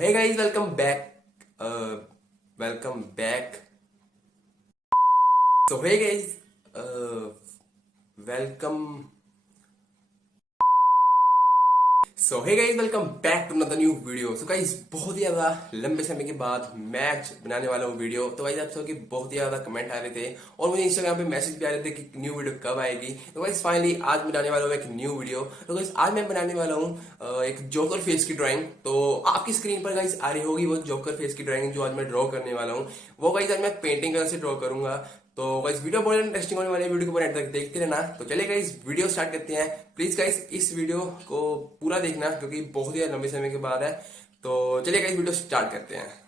Hey guys, welcome back. Welcome back. So hey guys, welcome. So hey guys, welcome back to another new video. So guys, बहुत ही ज्यादा लंबे समय के बाद मैं आज बनाने वाला हूँ वीडियो। तो गाइस, आप सबके बहुत ही ज्यादा कमेंट आ रहे थे और मुझे इंस्टाग्राम पे मैसेज भी आ रहे थे कि न्यू वीडियो कब आएगी। तो गाइस फाइनली आज बनाने वाला हूँ एक न्यू वीडियो। तो गाइस आज मैं बनाने वाला हूँ एक जोकर फेस की ड्राइंग। तो आपकी स्क्रीन पर गाइस आ रही होगी वो जोकर फेस की ड्राइंग जो आज मैं ड्रॉ करने वाला हूँ। वो गाइस आज मैं पेंटिंग कलर से ड्रॉ करूंगा। तो गाइस वीडियो बहुत इंटरेस्टिंग होने वाली है, वीडियो को पूरा एंड तक देखते रहना। तो चलिए गाइस वीडियो स्टार्ट करते हैं। प्लीज गाइस इस वीडियो को पूरा देखना क्योंकि बहुत ही लंबे समय के बाद है। तो चलिए गाइस वीडियो स्टार्ट करते हैं।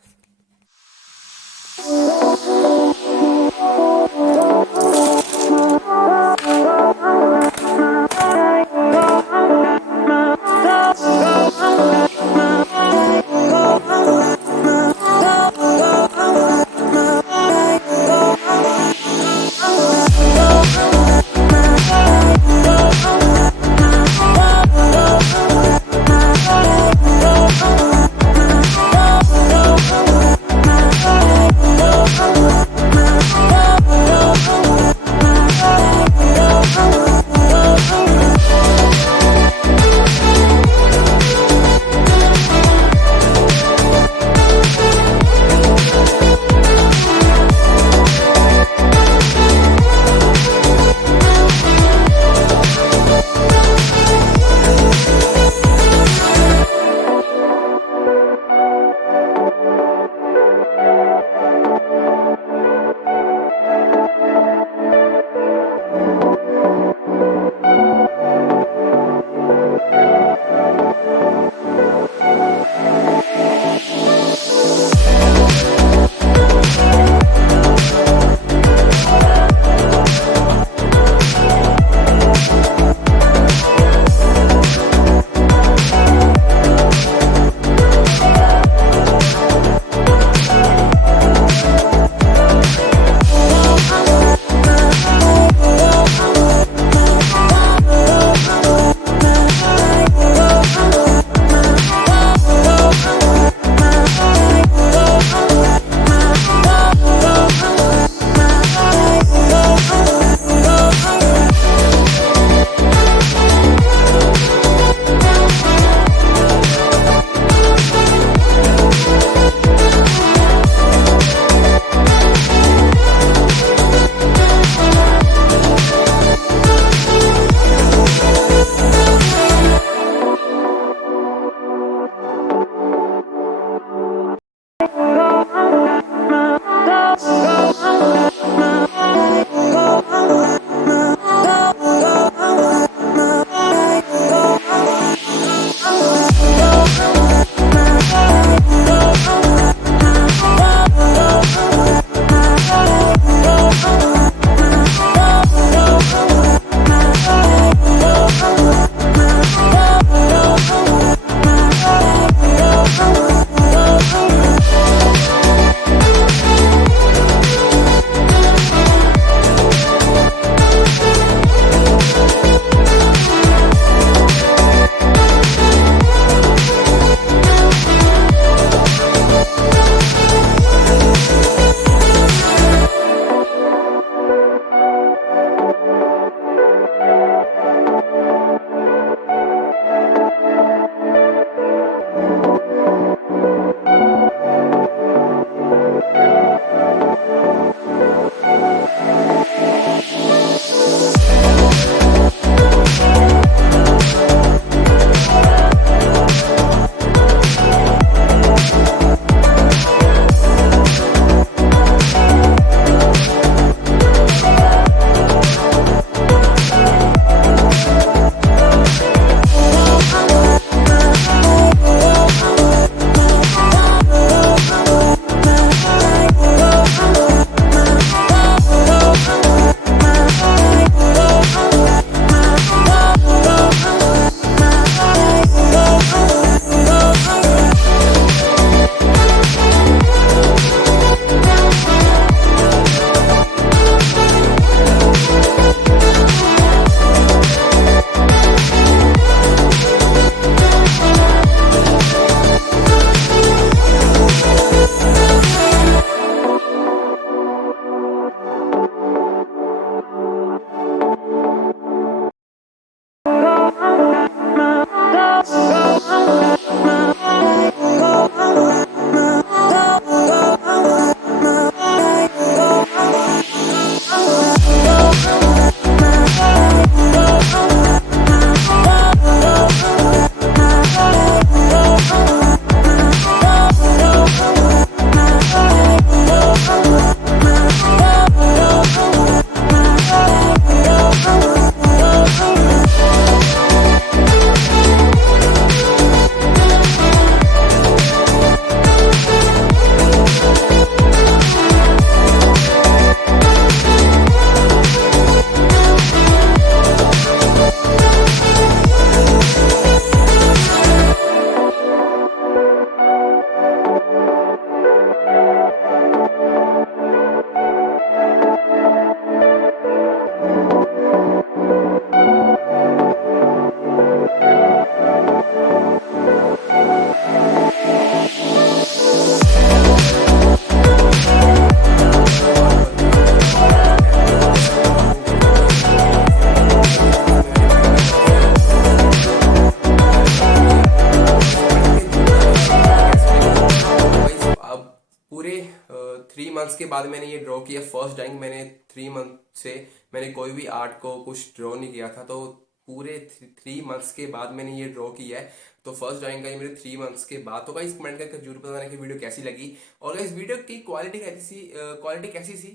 3 मंथ्स के बाद मैंने ये ड्रॉ किया फर्स्ट टाइम। मैंने 3 मंथ से मैंने कोई भी आर्ट को कुछ ड्रॉ नहीं किया था, तो पूरे 3 मंथ्स के बाद मैंने ये ड्रॉ किया है। तो फर्स्ट ड्राइंग का ये मेरे 3 मंथ्स के बाद। तो गाइस कमेंट करके जरूर बताना कि वीडियो कैसी लगी, और गाइस वीडियो की क्वालिटी कैसी थी।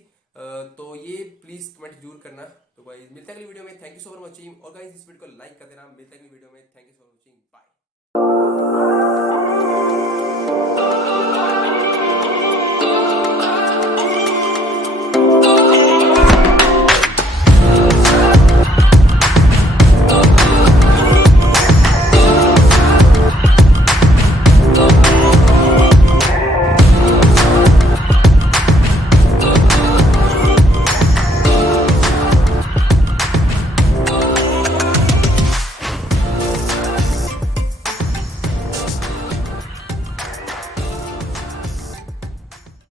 तो ये प्लीज कमेंट जरूर करना। तो गाइस मिलते हैं अगली वीडियो में। Thank you so much watching, और गाइस इस वीडियो को लाइक कर देना। मिलते हैं अगली वीडियो में। Thank you so much watching.